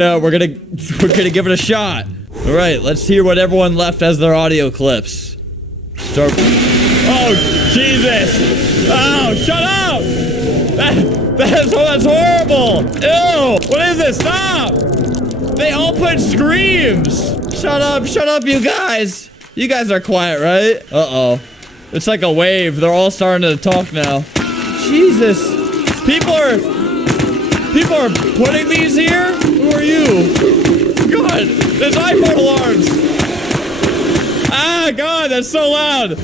No, we're gonna give it a shot. All right, let's hear what everyone left as their audio clips. Start. Oh Jesus! Oh, shut up! That's horrible! Ew! What is this? Stop! They all put screams. Shut up, you guys. You guys are quiet, right? Uh-oh. It's like a wave. They're all starting to talk now. Jesus. People are putting these here? Who are you? God, there's iPhone alarms. Ah, God, that's so loud.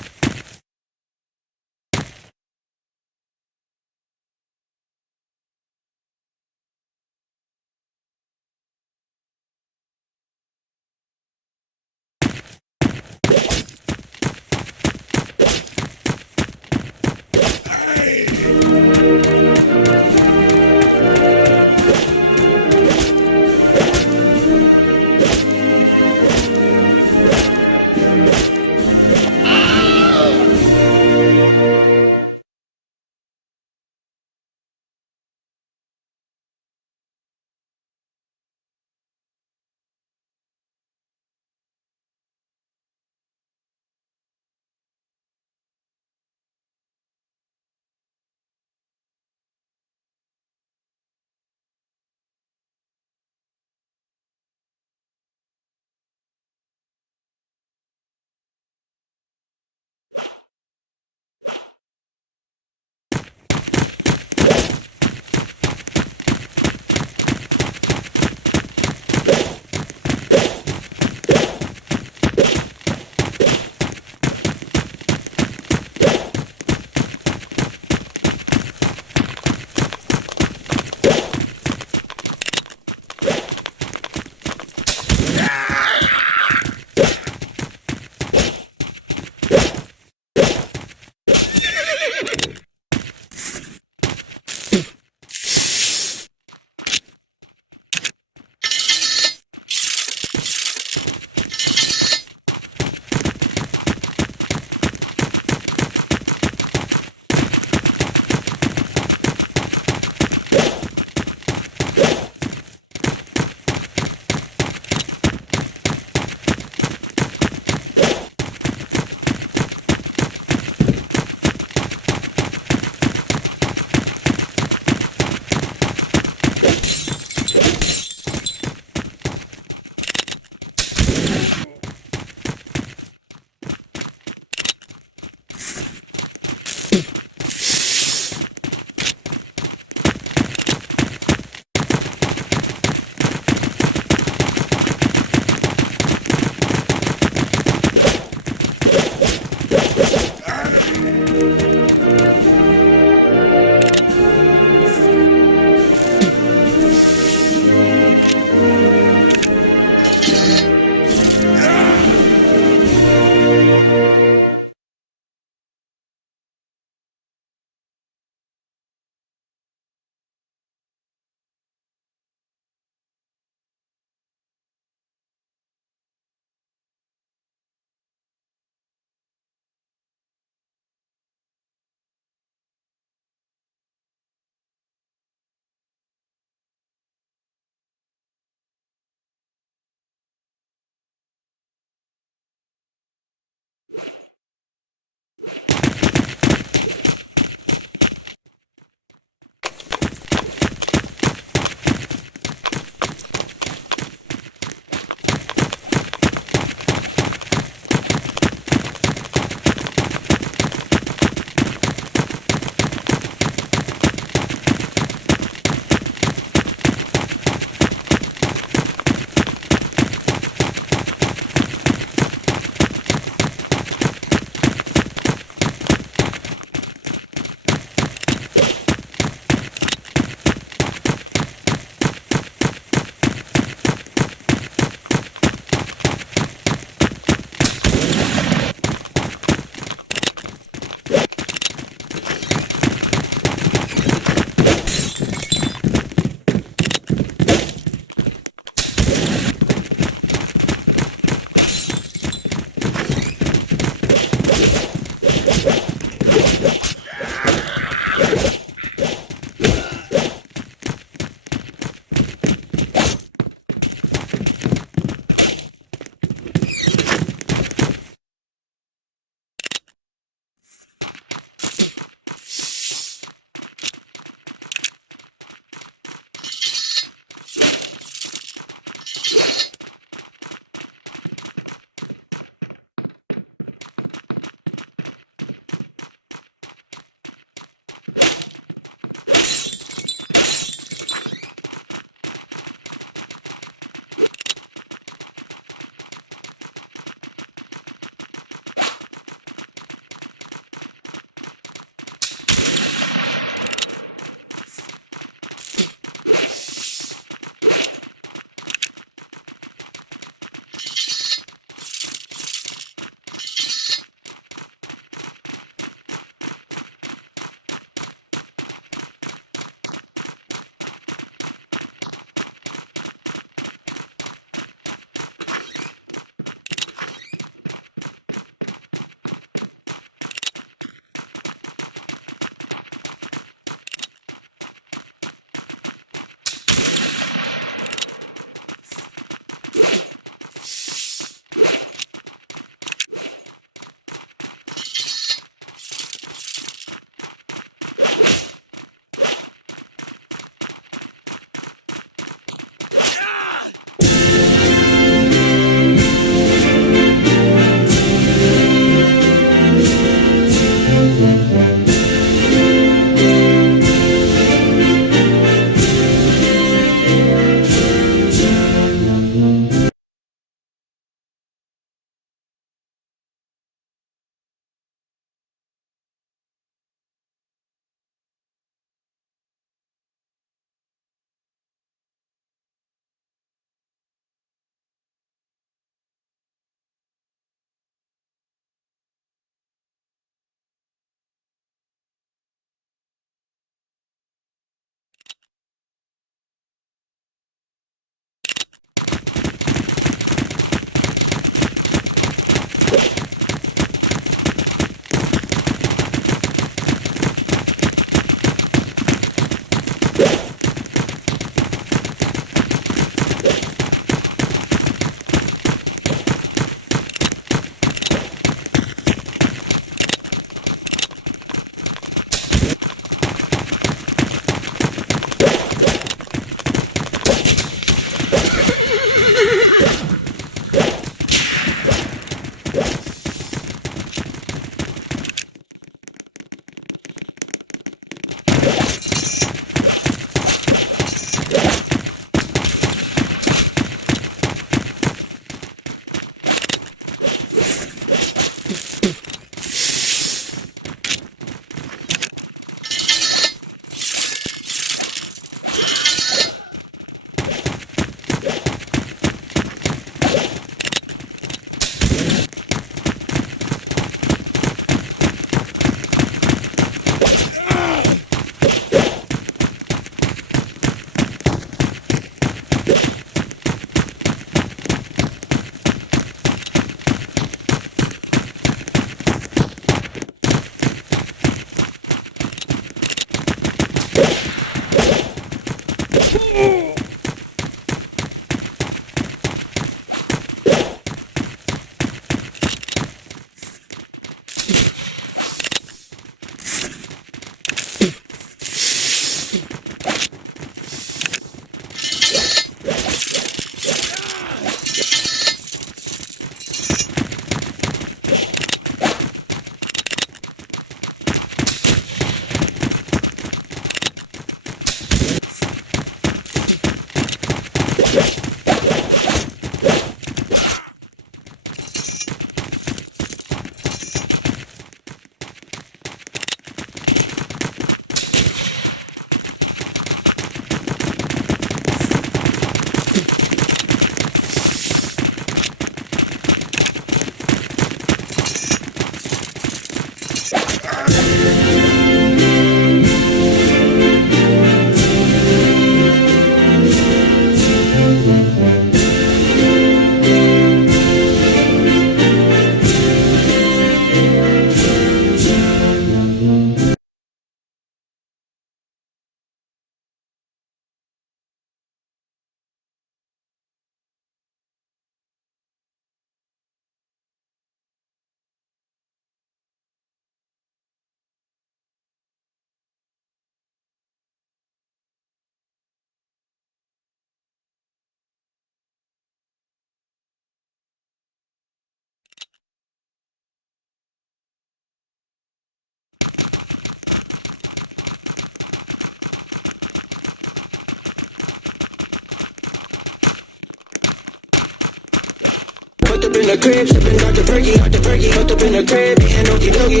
the crib, sipping Dr. Perky, fucked up in the crib, eating okie dokie,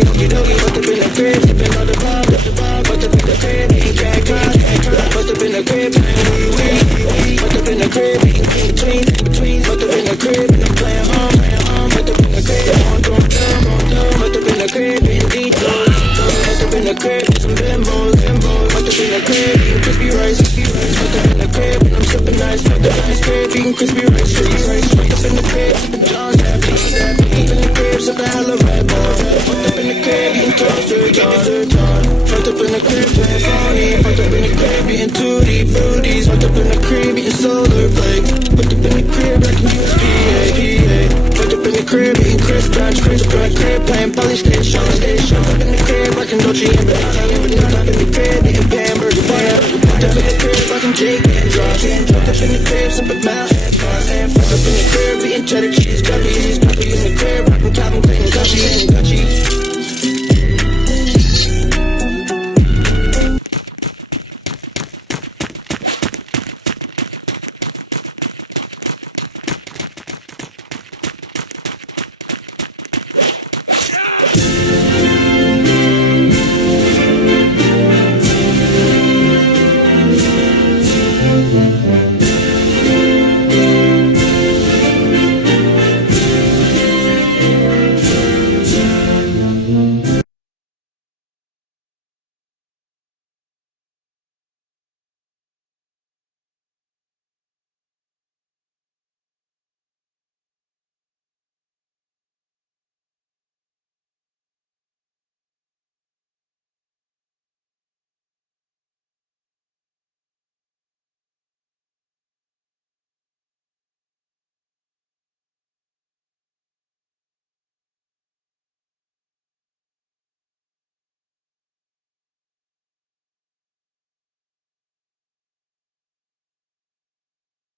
fucked up in the crib, sipping on the bomb, fucked up in the crib, eating cat crab, fucked up in the crib, fucked up in the crib, eating in between, fucked up in the crib, and I'm playing home, fucked up in the crib, on dumb, fucked up in the crib, eating deep, fucked up in the crib, some bimbos, fucked up in the crib, eating crispy rice, fucked up in the crib, and I'm sipping nice, fucked up in the crib, eating crispy rice, fucked up in the crib, sipping John's that, fucked in the crib, sipping hella Red Bull, fucked up in the crib, eating toaster, fucked up in the crib, playing phony, fucked up in the crib, eating tutti fruities, fucked up in the crib, eating solar flakes, fucked up in the crib, rocking USPA, fucked up in the crib, eating crisp crunch, crib, playing polystation, fucked up in the crib, rocking Dolce and Gabbana, fucked up in the crib, eating hamburger, fucked up in the crib, rocking Jake and drops, fucked up in the crib, sipping mouse, fucked up in the crib, eating cheddar cheese, cookies in the crib, rocking Calvin Klein and Gucci.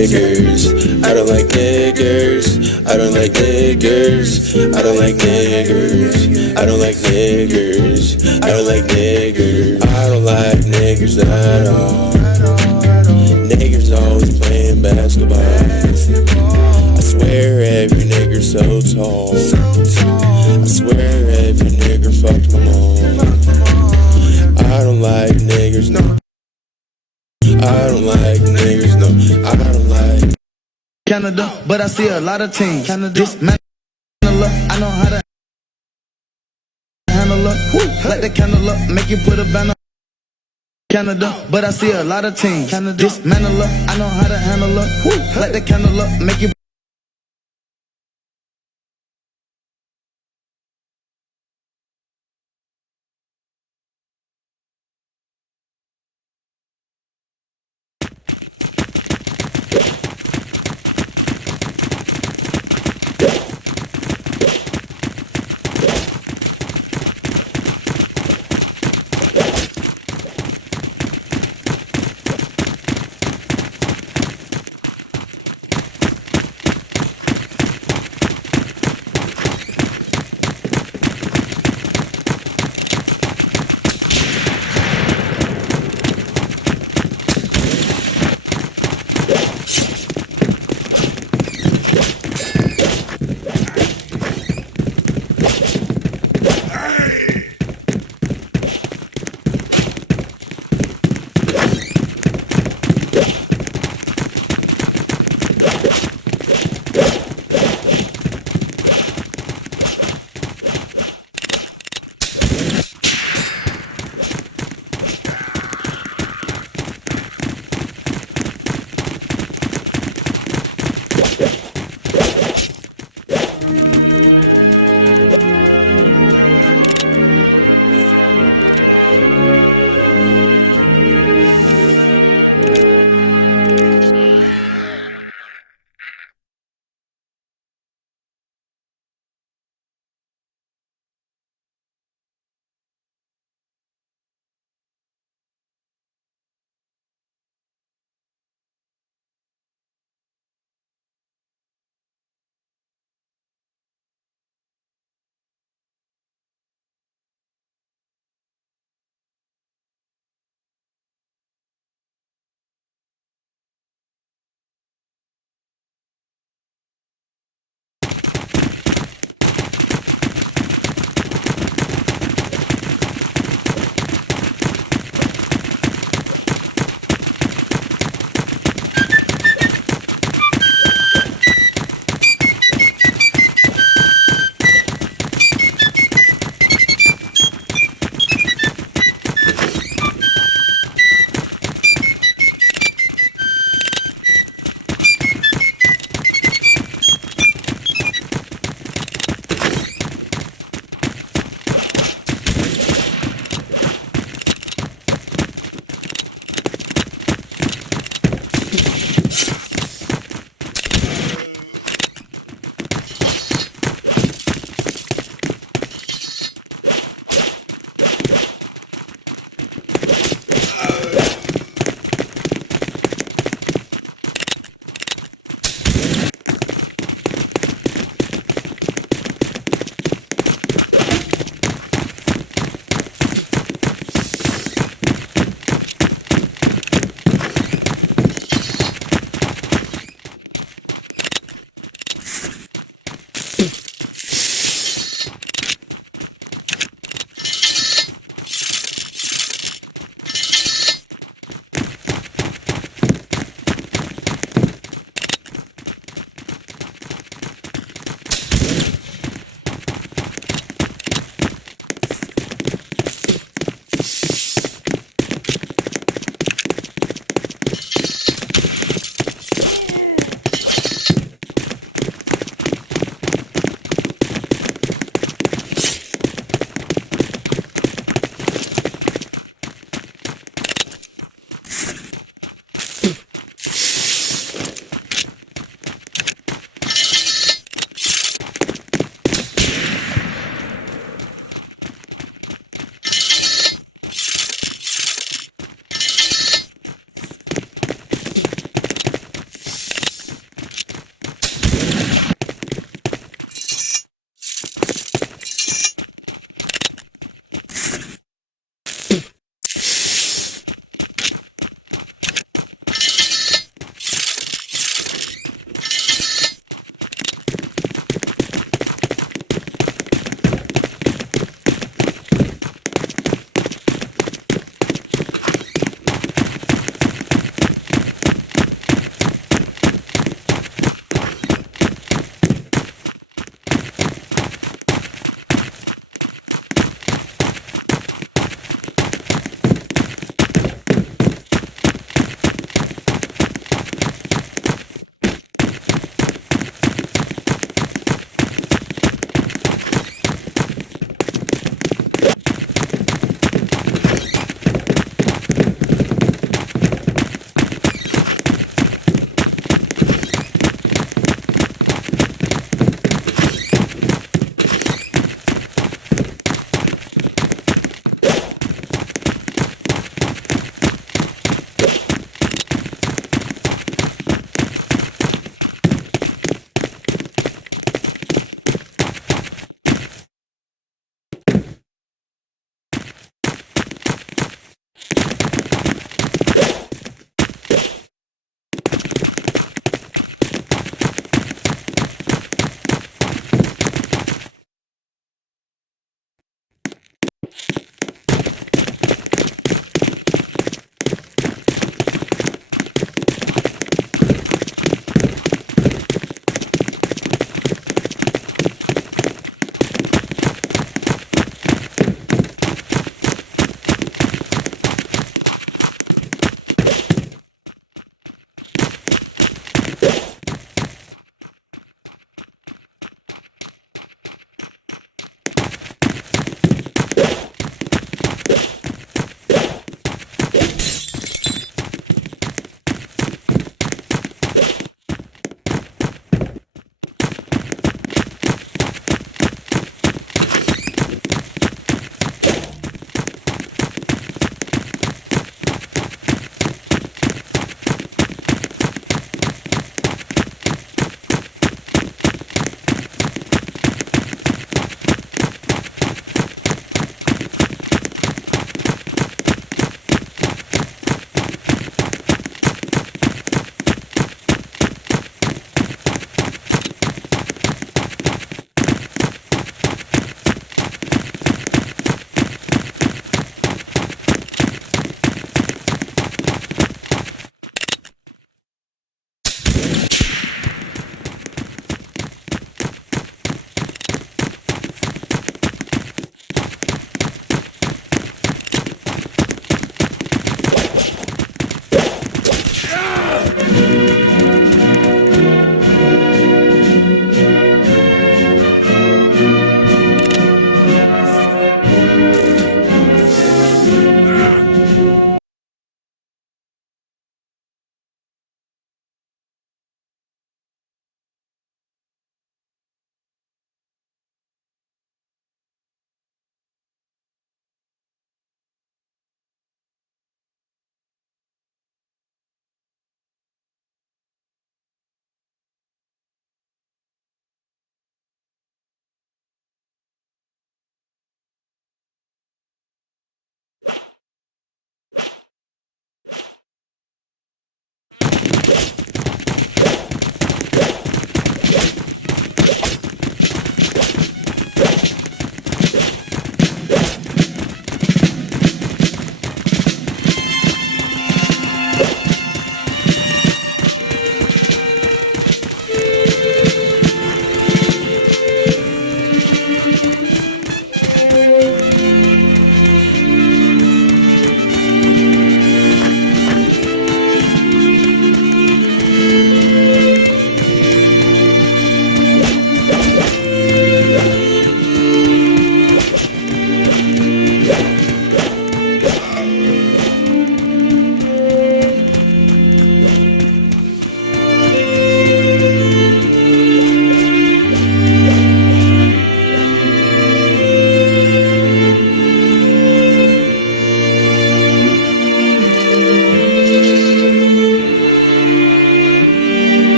Niggers, I don't like niggers, I don't like niggers, I don't like niggers, I don't like niggers, I don't like niggers, I don't like niggers at all. Niggers always playing basketball. I swear every nigger so tall. I swear every nigger fucked my mom. I don't like niggers, no. I don't like niggas, no, I don't like Canada, but I see a lot of teams. This man, I know how to handle up. Light the candle up, make you put a banner. Canada, but I see a lot of teams. This man, I know how to handle up. Light the candle up, make you.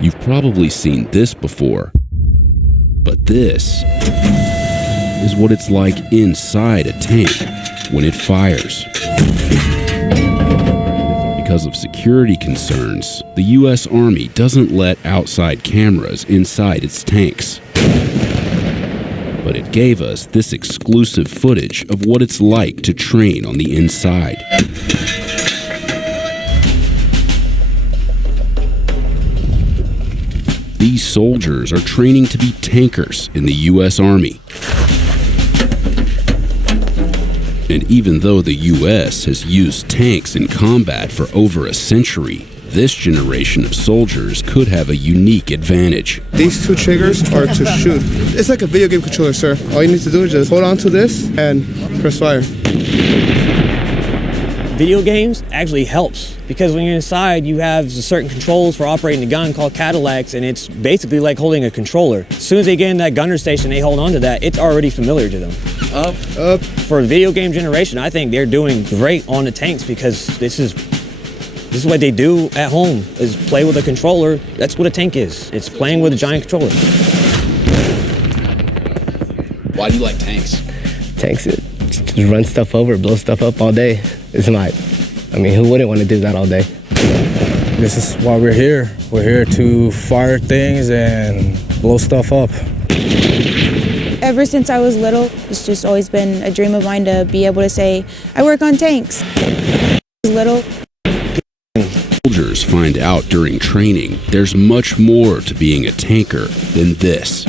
You've probably seen this before, but this is what it's like inside a tank when it fires. Because of security concerns, the U.S. Army doesn't let outside cameras inside its tanks. But it gave us this exclusive footage of what it's like to train on the inside. soldiers are training to be tankers in the U.S. Army. And even though the U.S. has used tanks in combat for over a century, this generation of soldiers could have a unique advantage. These two triggers are to shoot. It's like a video game controller, sir. All you need to do is just hold on to this and press fire. Video games actually helps because when you're inside, you have certain controls for operating the gun called Cadillacs, and it's basically like holding a controller. As soon as they get in that gunner station, they hold on to that, it's already familiar to them. Up. For a video game generation, I think they're doing great on the tanks because this is what they do at home, is play with a controller. That's what a tank is. It's playing with a giant controller. Why do you like tanks? Tanks, just run stuff over, blow stuff up all day. I mean, who wouldn't want to do that all day? This is why we're here. We're here to fire things and blow stuff up. Ever since I was little, it's just always been a dream of mine to be able to say, I work on tanks. Little. Soldiers find out during training there's much more to being a tanker than this.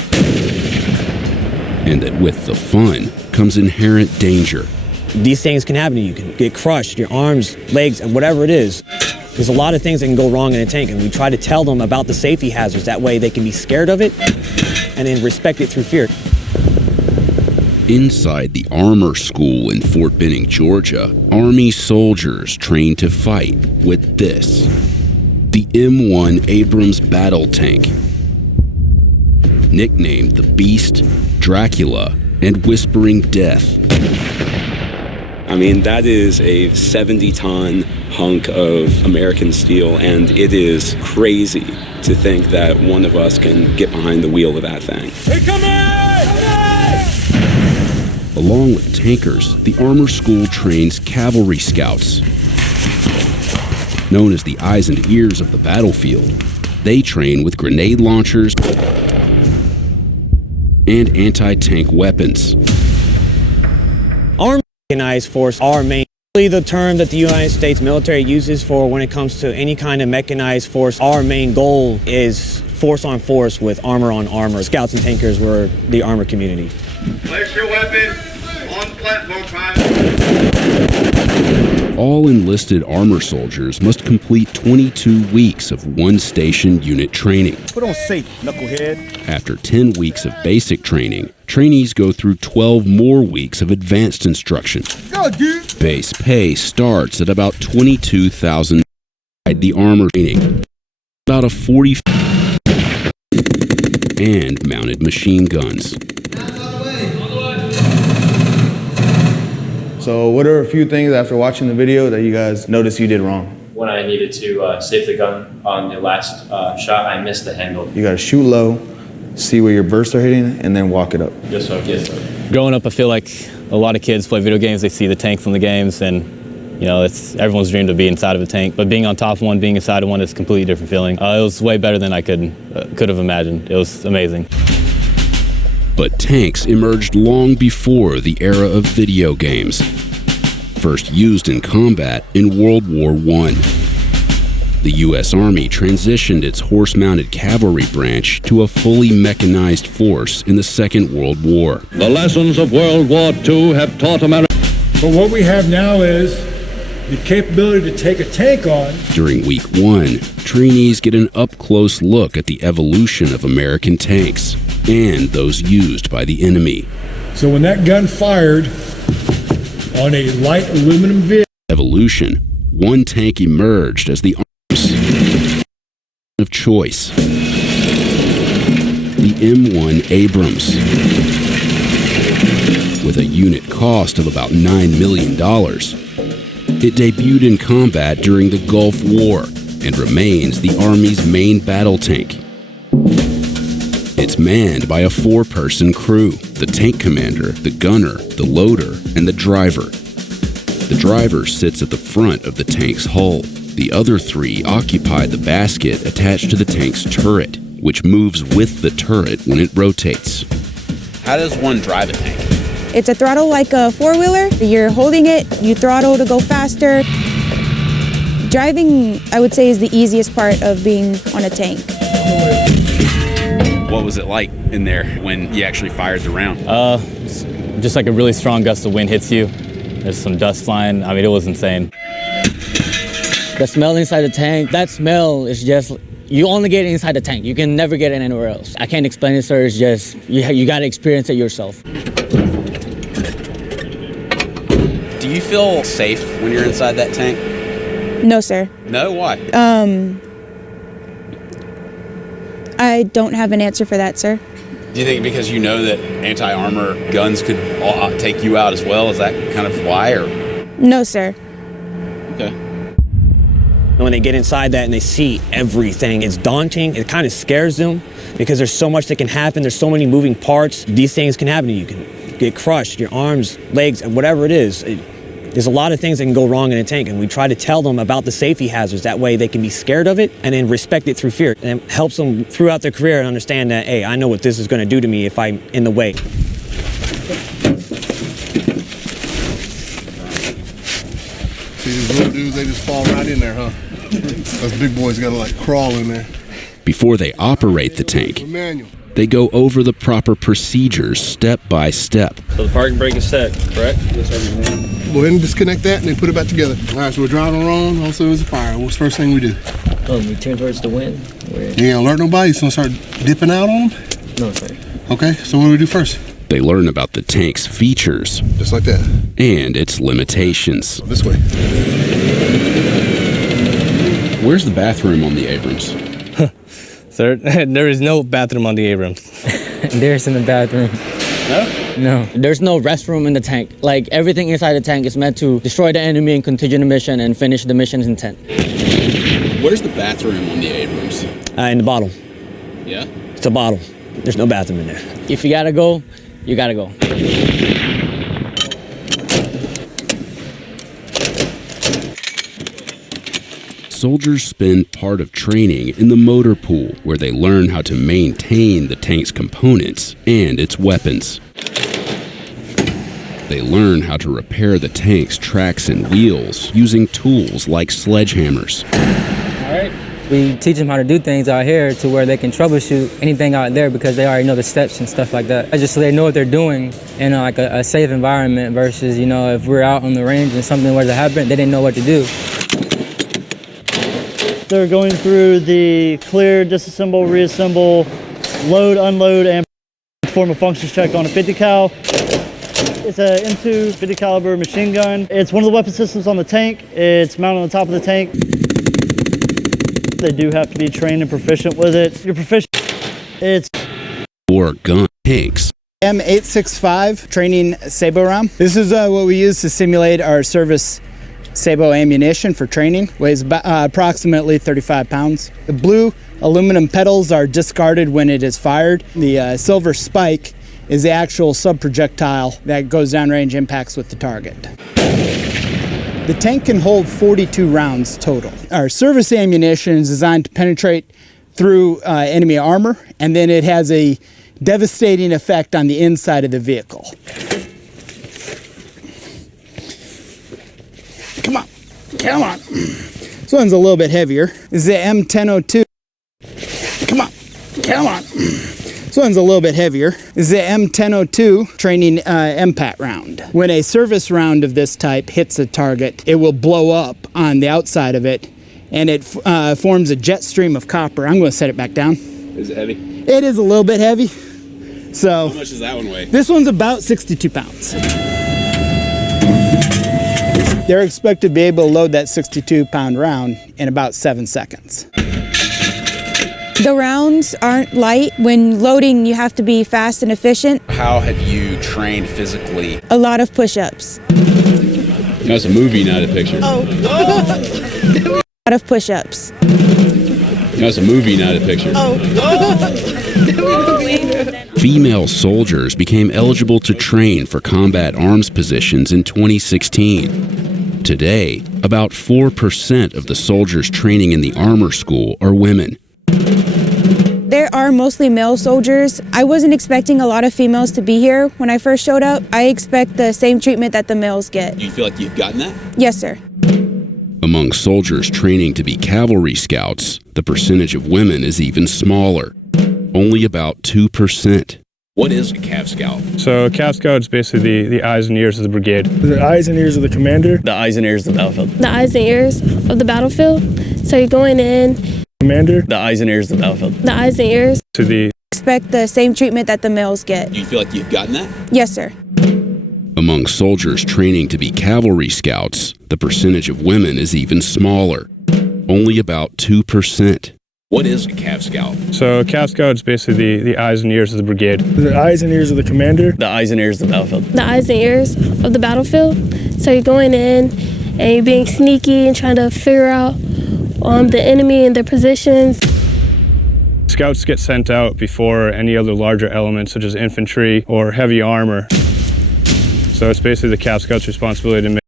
And that with the fun comes inherent danger. These things can happen to you. You can get crushed, your arms, legs, and whatever it is. There's a lot of things that can go wrong in a tank, and we try to tell them about the safety hazards. That way they can be scared of it and then respect it through fear. Inside the armor school in Fort Benning, Georgia, Army soldiers train to fight with this, the M1 Abrams battle tank. Nicknamed the Beast, Dracula, and Whispering Death. I mean, that is a 70-ton hunk of American steel, and it is crazy to think that one of us can get behind the wheel of that thing. Hey, come here! Along with tankers, the armor school trains cavalry scouts. Known as the eyes and ears of the battlefield, they train with grenade launchers and anti-tank weapons. Armed mechanized force are mainly the term that the United States military uses for when it comes to any kind of mechanized force. Our main goal is force on force with armor on armor. Scouts and tankers were the armor community. Place your weapon on platform time. All enlisted armor soldiers must complete 22 weeks of one-station unit training. Put on safe, knucklehead. After 10 weeks of basic training, trainees go through 12 more weeks of advanced instruction. Go, dude. Base pay starts at about $22,000. The armor training, about a 40 and mounted machine guns. So what are a few things after watching the video that you guys noticed you did wrong? When I needed to save the gun on the last shot, I missed the handle. You gotta shoot low, see where your bursts are hitting, and then walk it up. Yes, sir. Yes, sir. Growing up, I feel like a lot of kids play video games, they see the tanks in the games, and you know, it's everyone's dream to be inside of a tank. But being on top of one, being inside of one is a completely different feeling. It was way better than I could have imagined. It was amazing. But tanks emerged long before the era of video games. First used in combat in World War I. The U.S. Army transitioned its horse-mounted cavalry branch to a fully mechanized force in the Second World War. The lessons of World War II have taught America. But what we have now is the capability to take a tank on. During Week 1, trainees get an up-close look at the evolution of American tanks and those used by the enemy. So when that gun fired on a light aluminum vehicle. Evolution, one tank emerged as the arms of choice. The M1 Abrams. With a unit cost of about $9 million. It debuted in combat during the Gulf War and remains the Army's main battle tank. It's manned by a 4-person crew, the tank commander, the gunner, the loader, and the driver. The driver sits at the front of the tank's hull. The other 3 occupy the basket attached to the tank's turret, which moves with the turret when it rotates. How does one drive a tank? It's a throttle like a four-wheeler. You're holding it, you throttle to go faster. Driving, I would say, is the easiest part of being on a tank. What was it like in there when you actually fired the round? Just like a really strong gust of wind hits you. There's some dust flying. I mean, it was insane. The smell inside the tank, that smell is just, you only get it inside the tank. You can never get it anywhere else. I can't explain it, sir. It's just, you got to experience it yourself. Do you feel safe when you're inside that tank? No, sir. No? Why? I don't have an answer for that, sir. Do you think because you know that anti-armor guns could take you out as well? Is that kind of why? Or? No, sir. Okay. When they get inside that and they see everything, it's daunting. It kind of scares them because there's so much that can happen. There's so many moving parts. These things can happen to you. You can get crushed, your arms, legs, whatever it is. There's a lot of things that can go wrong in a tank, and we try to tell them about the safety hazards. That way they can be scared of it and then respect it through fear. And it helps them throughout their career and understand that, hey, I know what this is going to do to me if I'm in the way. See these little dudes, they just fall right in there, huh? Those big boys gotta like crawl in there. Before they operate the tank, they go over the proper procedures step by step. So the parking brake is set, correct? Yes, sir. Go ahead and disconnect that and then put it back together. All right, so we're driving around, also there's a fire. What's the first thing we do? We turn towards the wind. You ain't gonna alert nobody? You gonna start dipping out on them? No, sir. Okay, so what do we do first? They learn about the tank's features. Just like that. And its limitations. This way. Where's the bathroom on the Abrams? Sir, there is no bathroom on the Abrams. There's in the bathroom. No? No. There's no restroom in the tank. Like, everything inside the tank is meant to destroy the enemy and continue the mission and finish the mission's intent. Where's the bathroom on the Abrams? In the bottle. Yeah? It's a bottle. There's no bathroom in there. If you gotta go, you gotta go. Soldiers spend part of training in the motor pool, where they learn how to maintain the tank's components and its weapons. They learn how to repair the tank's tracks and wheels using tools like sledgehammers. All right. We teach them how to do things out here to where they can troubleshoot anything out there because they already know the steps and stuff like that. Just so they know what they're doing in like a safe environment versus, you know, if we're out on the range and something were to happen, they didn't know what to do. They're going through the clear, disassemble, reassemble, load, unload, and perform a functions check on a 50 cal. It's a M2 50 caliber machine gun. It's one of the weapon systems on the tank. It's mounted on the top of the tank. They do have to be trained and proficient with it. You're proficient. It's Or gun tanks. M865 training Sabo round. This is what we use to simulate our service Sabo ammunition for training. Weighs approximately 35 pounds. The blue aluminum petals are discarded when it is fired. The silver spike is the actual sub-projectile that goes downrange, impacts with the target. The tank can hold 42 rounds total. Our service ammunition is designed to penetrate through enemy armor, and then it has a devastating effect on the inside of the vehicle. Come on, come on. This one's a little bit heavier. This is the M1002. Come on, come on. This one's a little bit heavier. This is the M1002 training MPAT round. When a service round of this type hits a target, it will blow up on the outside of it, and it forms a jet stream of copper. I'm going to set it back down. Is it heavy? It is a little bit heavy. So how much does that one weigh? This one's about 62 pounds. They're expected to be able to load that 62-pound round in about 7 seconds. The rounds aren't light. When loading, you have to be fast and efficient. How have you trained physically? A lot of push-ups. That's a movie, not a picture. A lot of push-ups. That's a movie, not a picture. Female soldiers became eligible to train for combat arms positions in 2016. Today, about 4% of the soldiers training in the armor school are women. There are mostly male soldiers. I wasn't expecting a lot of females to be here when I first showed up. I expect the same treatment that the males get. Do you feel like you've gotten that? Yes, sir. Among soldiers training to be cavalry scouts, the percentage of women is even smaller. Only about 2%. What is a Cav Scout? So a Cav Scout is basically the eyes and ears of the brigade. The eyes and ears of the commander. The eyes and ears of the battlefield. The eyes and ears of the battlefield. So you're going in. Commander. The eyes and ears of the battlefield. The eyes and ears. To the. Expect the same treatment that the males get. Do you feel like you've gotten that? Yes, sir. Among soldiers training to be cavalry scouts, the percentage of women is even smaller. Only about 2%. What is a Cav Scout? So a Cav Scout is basically the eyes and ears of the brigade. The eyes and ears of the commander. The eyes and ears of the battlefield. The eyes and ears of the battlefield. So you're going in and you're being sneaky and trying to figure out the enemy and their positions. Scouts get sent out before any other larger elements such as infantry or heavy armor. So it's basically the Cav Scout's responsibility to make